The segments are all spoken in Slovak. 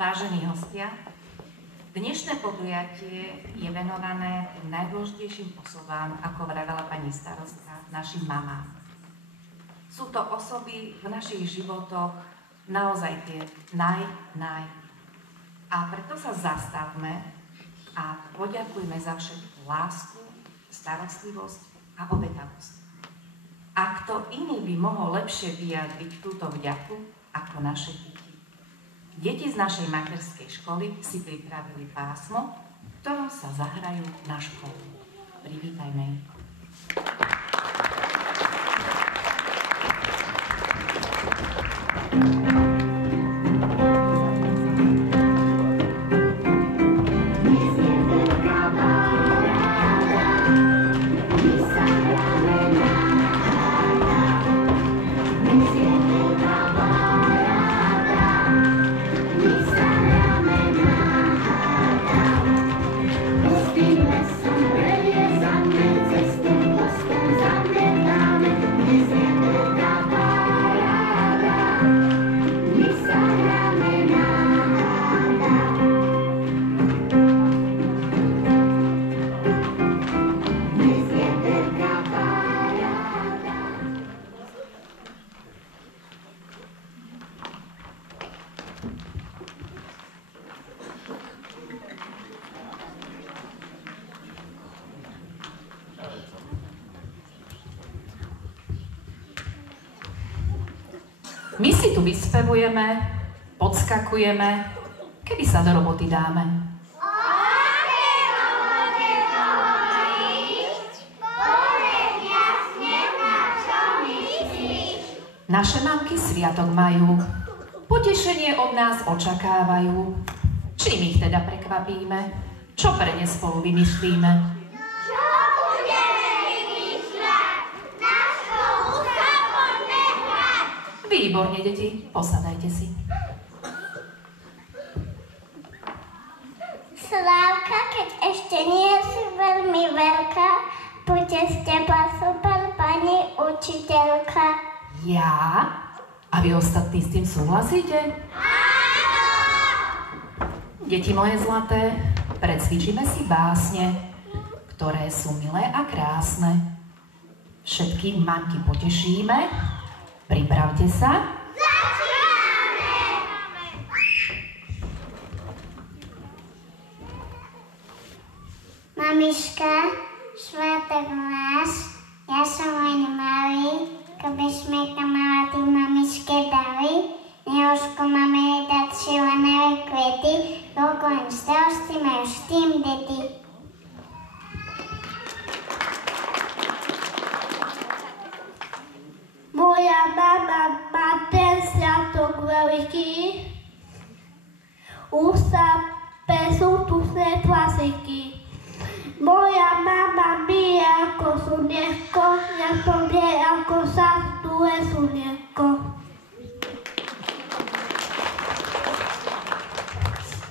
vážení hostia, dnešné podujatie je venované tým najdôležitejším osobám, ako vravela pani starostka, našim mamám. Sú to osoby v našich životoch naozaj tie A preto sa zastavme a poďakujme za všetku lásku, starostlivosť a obetavosť. A kto iný by mohol lepšie vyjadriť túto vďaku ako naše deti. Deti z našej materskej školy si pripravili pásmo, v ktorom sa zahrajú na školu. Privítajme ich. My si tu vyspevujeme, podskakujeme, kedy sa do roboty dáme. O aké robote hovoríš? Povedz jasne, na čo myslíš? Naše mamky sviatok majú, potešenie od nás očakávajú. Čím ich teda prekvapíme? Čo pre ne spolu vymyslíme? Výborne, deti, posadajte si. Slávka, keď ešte nie si veľmi veľká, bude z teba super pani učiteľka. Ja? A vy ostatní s tým súhlasíte? Áno! Deti moje zlaté, precvičíme si básne, ktoré sú milé a krásne. Všetky mamky potešíme. Pripravte sa. Začíname! Mamiška, svátok náš, ja som len malý, keby sme kamaráty mamičke dali, neožko máme jej dať šilené kvety, koľko im starosti majú s tým deti. Moja mama má ten sviatok veľký, už sa pesú tu svetlásiky. Moja mama bije ako slniečko, ja som jej ako sa stuje slniečko.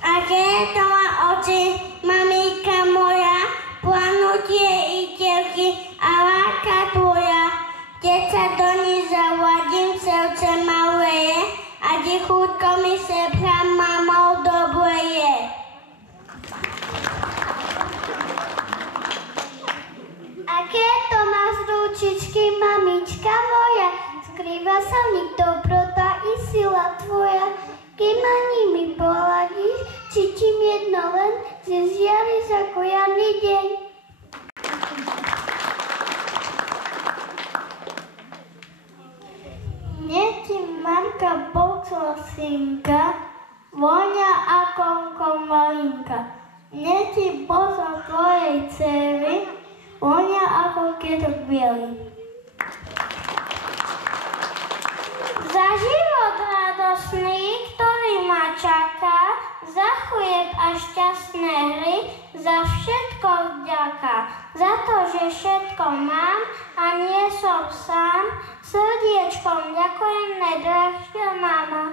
Aké to má oči, mamika moja, planutie i telky a láka tvoja. Keď sa do ní zavadím, srdce malé je a tichúčko mi sepcha mamou dobre je. Aké to máš ručičky, mamička moja, skrýva sa v nich dobrota i sila tvoja. Keď ma nimi poladíš, cítim jedno len, že zjavíš ako jarný deň. Nech ti mamka počula synka, vonia ako komalinka. Nech ti pozor tvojej dcery, vonia ako kietok bielý. Za život radosný, ktorý ma čaká, za chlieb a šťastné hry, za všetko vďaka. Za to, že všetko mám a nie som sám, srdiečkom ďakujem najdrahšia mama.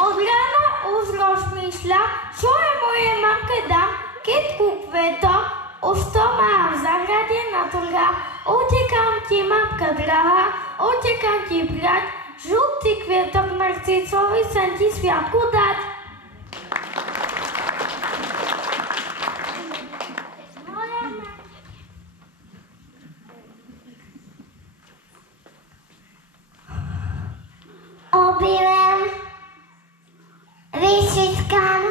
Od rána už rozmýšľam, čo je moje mamke dám, keď kúkveto, už to mám v zahrade na trhách. Utekám ti, mamka drahá, utekám ti brať, žltý kvietok mŕtvy. Cicovi chcem ti sviatku dať. Obylem, vyšiskam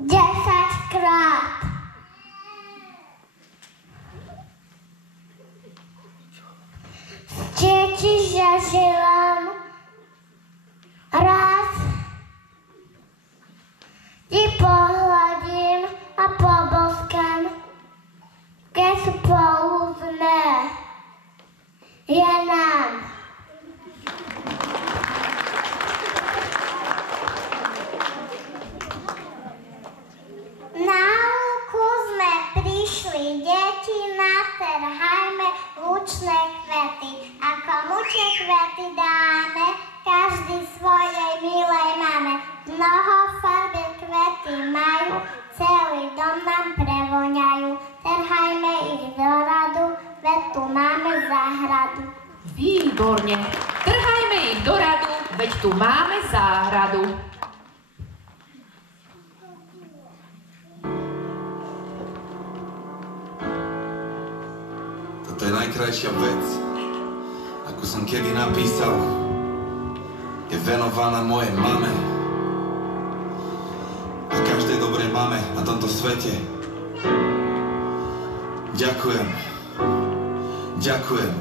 10-krát. Tiež zažilám raz, ti pohľadím a poboskám, keď spolu sme nám. Na lúku sme prišli, deti, natrhajme lučné kvety. A komuče kvety dáme, každý svojej milej máme. Mnoho farby kvety majú, celý dom nám prevoňajú. Trhajme ich do radu, veď tu máme záhradu. Výborne. Trhajme ich do radu, veď tu máme záhradu. To je najkrajšia vec, akú som kedy napísal. Je venovaná mojej mame a každej dobrej mame na tomto svete. Ďakujem, ďakujem.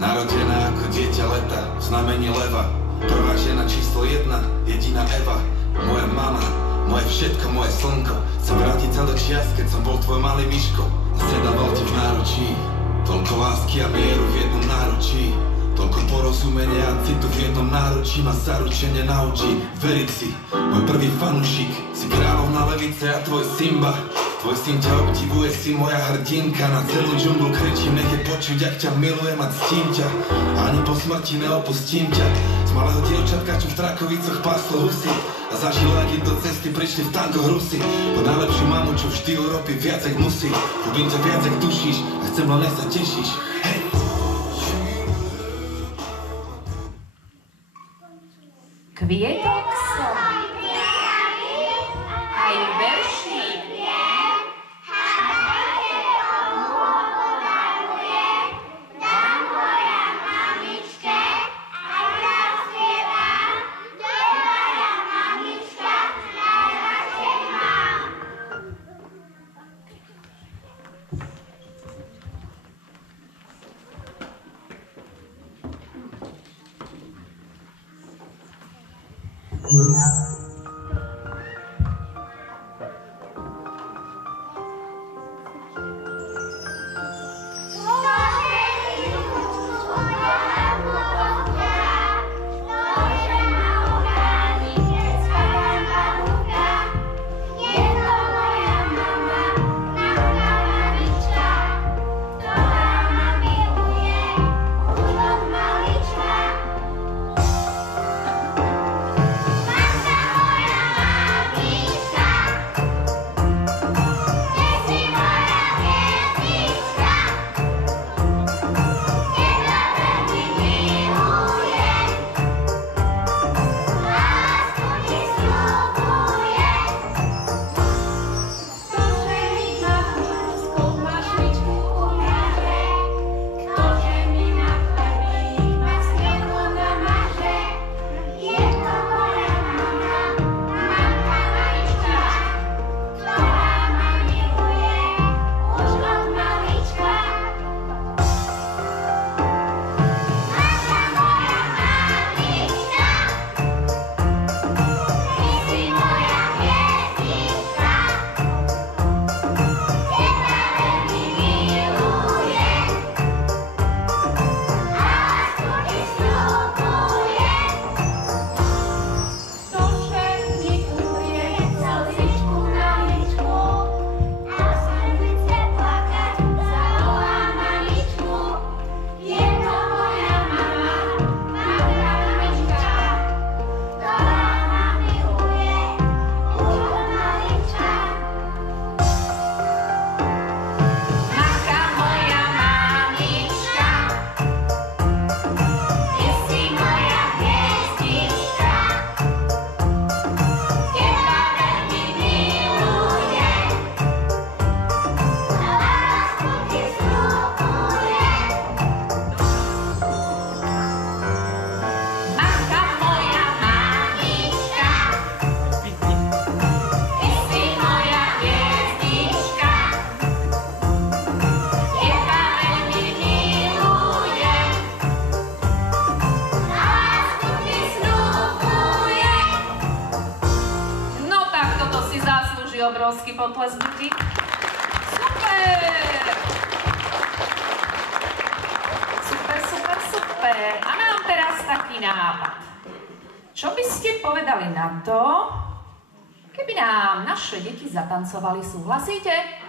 Narodená ako dieťa leta, v znamení leva. Prvá žena číslo 1, jediná Eva. Moja mama, moje všetko, moje slnko. Chcem vrátiť sa do čias, keď som bol tvoj malý myško a sedával ti v náručí. Toľko lásky a mieru v jednom náručí, toľko porozumenia a citu v jednom náručí ma zaručene naučí veriť si, môj prvý fanúšik. Si kráľovná levice a tvoj Simba. Tvoj syn ťa obdivuje, si moja hrdinka. Na celú džunglu kričím, nech je počuť, ak ťa milujem a ctím ťa. A ani po smrti neopustím ťa. Z malého dievčatka, čo v Trakovicoch páslo husy a zažila, keď do cesty prišli v tankoch Rusy. Po najlepšiu mamu, čo vždy urobí viac, ak musí. Ľubím ťa viac, ak tušíš a chcem len, nech sa tešíš. Hej! Kvietok som aj verší. Matka obrovský potlesk ľudí. Super! Super. A mám teraz taký nápad. Čo by ste povedali na to, keby nám naše deti zatancovali? Súhlasíte?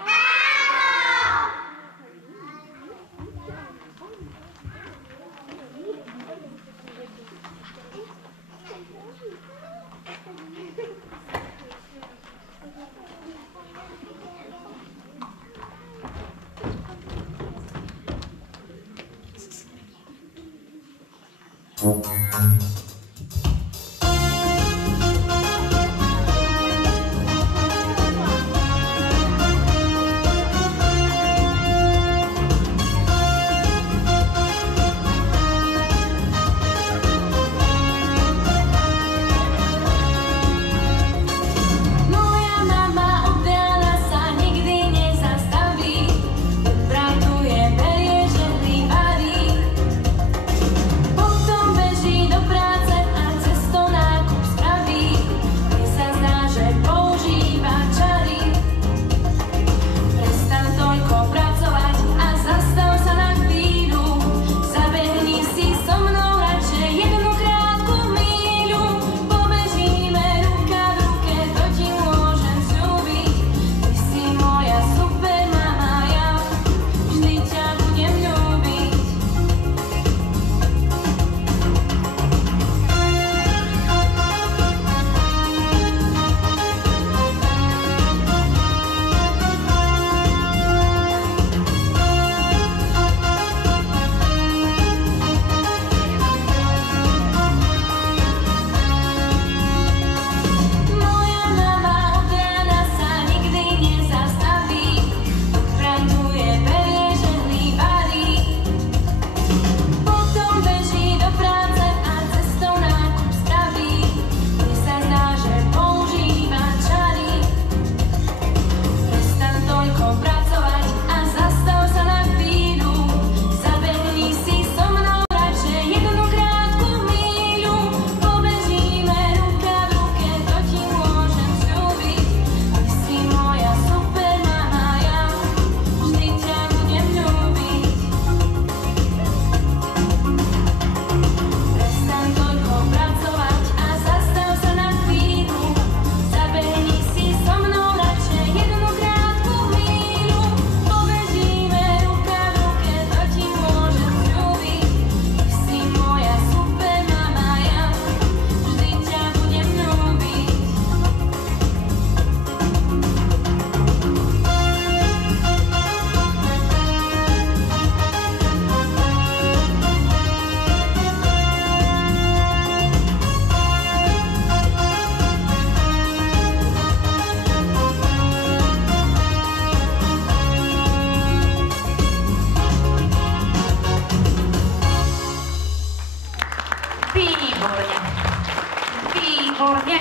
Výborne.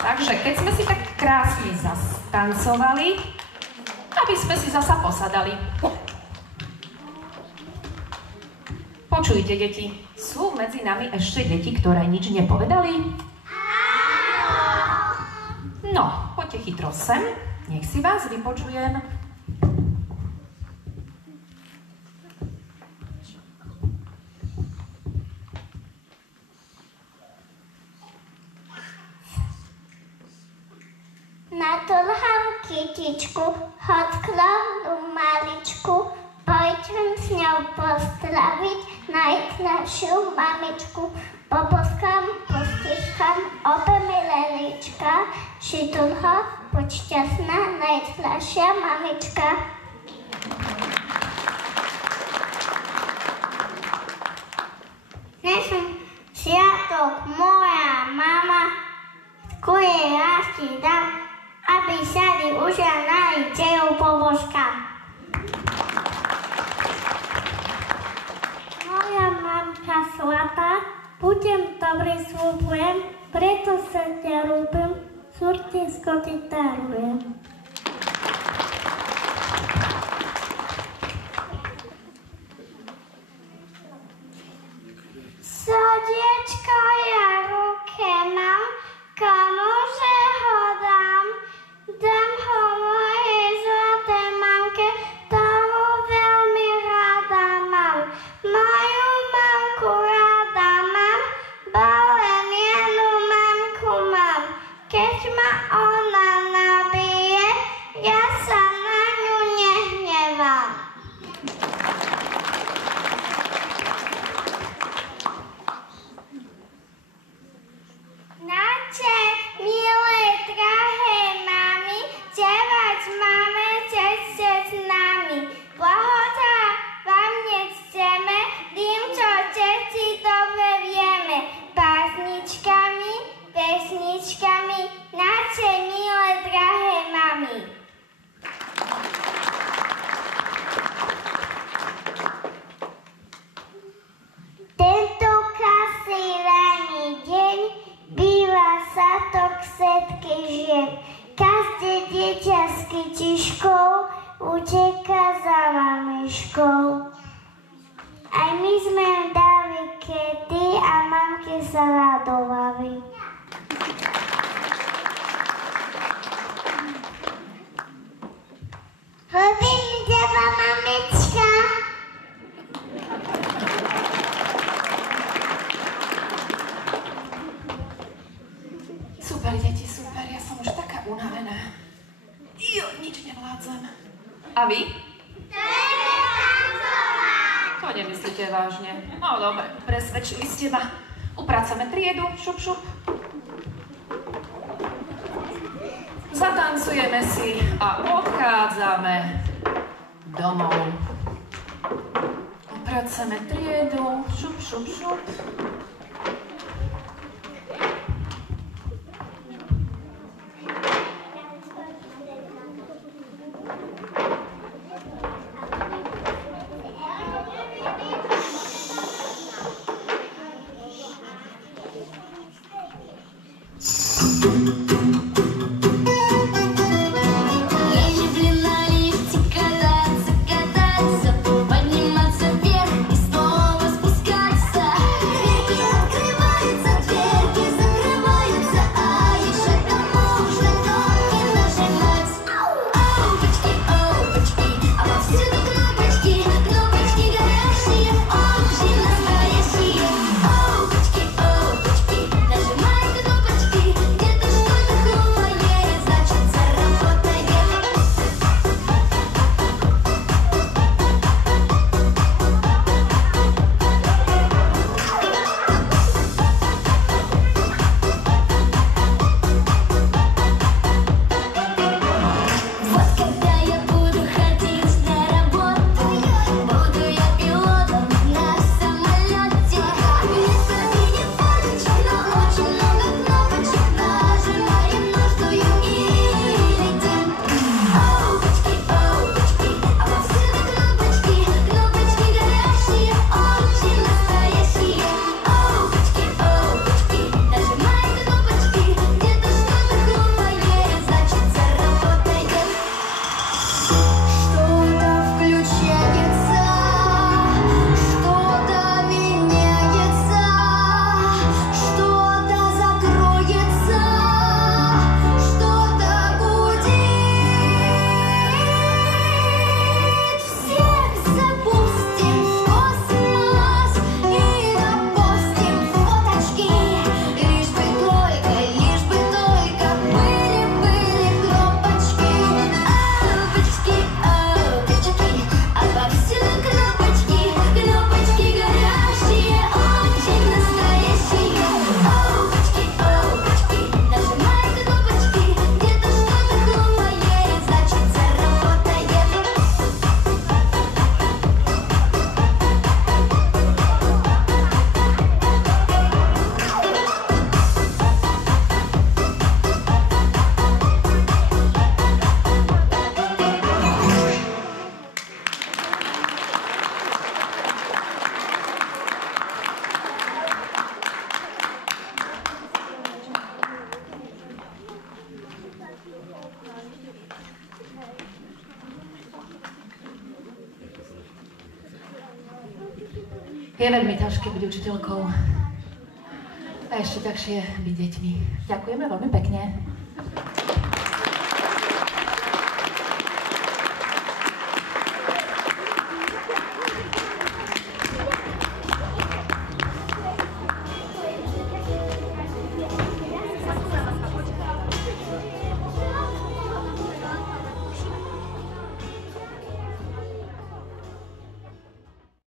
Takže keď sme si tak krásne zastancovali, aby sme si zasa posadali. Počujte, deti, sú medzi nami ešte deti, ktoré nič nepovedali? No, poďte chytro sem, nech si vás vypočujem. Natúrham kytičku, hodklovnú maličku, pojdem s ňou pozdraviť najkrajšiu mamičku. Poboskám, postiskám, obe milé líčka, šitulho, buď šťastná, najkrajšia mamička. Dnešný sviatok moja mama kuje rasti dá, aby sa ti užia najčejú pobožka. Moja mamka svatá, budem dobrý slúbujem, preto sa ťa ľúbim, surtisko ti darujem. Srdiečko ja ruke mám, komuže ho dám, radovali. Ľúbim teba, mamička. Super, deti, super, ja som už taká unavená. Jo, nič nevládzem. A vy? To nemyslíte vážne. No dobre, presvedčili ste ma. Upracame triedu, šup, šup. Zatancujeme si a odchádzame domov. Upracame triedu, šup, šup, šup. Je veľmi ťažké byť učiteľkou. A ešte ťažšie byť deťmi. Ďakujeme veľmi pekne.